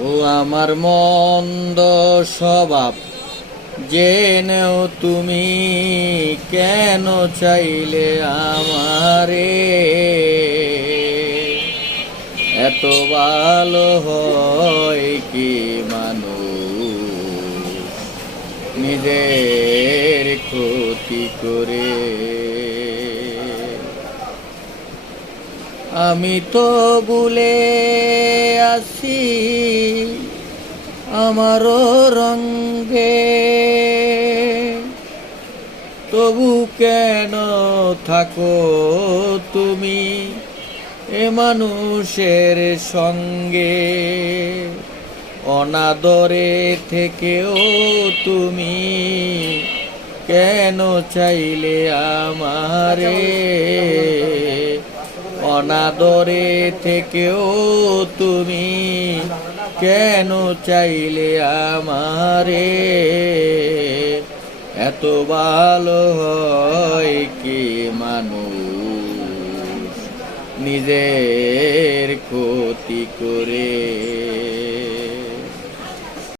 ও আমার মন্দ স্বভাব জেনেও তুমি কেন চাইলে আমারে? এত ভালো হয় কি মানুষ নিজের ক্ষতি করে? আমি তো ভুলে আছি আমারও রঙ্গে, তবু কেন থাকো তুমি এ মানুষের সঙ্গে? অনাদরে থেকেও তুমি কেন চাইলে আমারে? অনাদরে থেকেও তুমি কেন চাইলে আমারে? এত ভালো হয় কি মানুষ নিজের ক্ষতি করে?